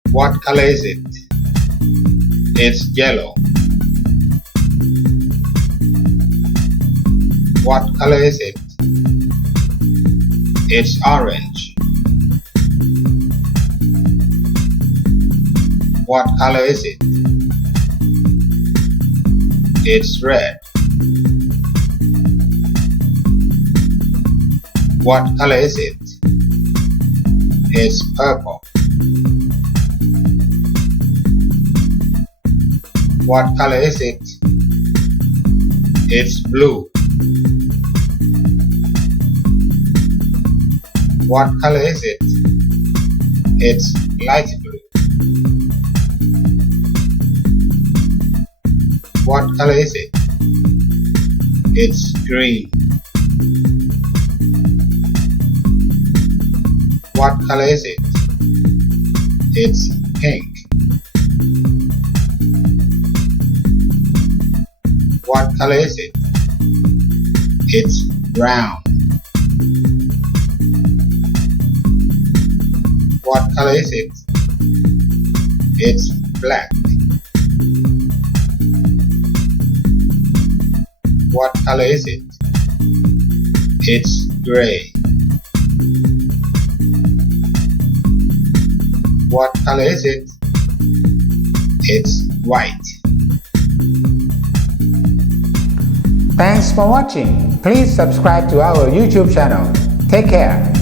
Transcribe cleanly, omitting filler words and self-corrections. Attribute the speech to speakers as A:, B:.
A: What color is it? It's yellow. What color is it? It's orange. What color is it? It's red. What color is it? It's purple. What color is it? It's blue. What color is it? It's light blue. What color is it? It's green. What color is it? It's pink. What color is it? It's brown. What color is it? It's black. What color is it? It's gray. What color is it? It's white.
B: Thanks for watching. Please subscribe to our YouTube channel. Take care.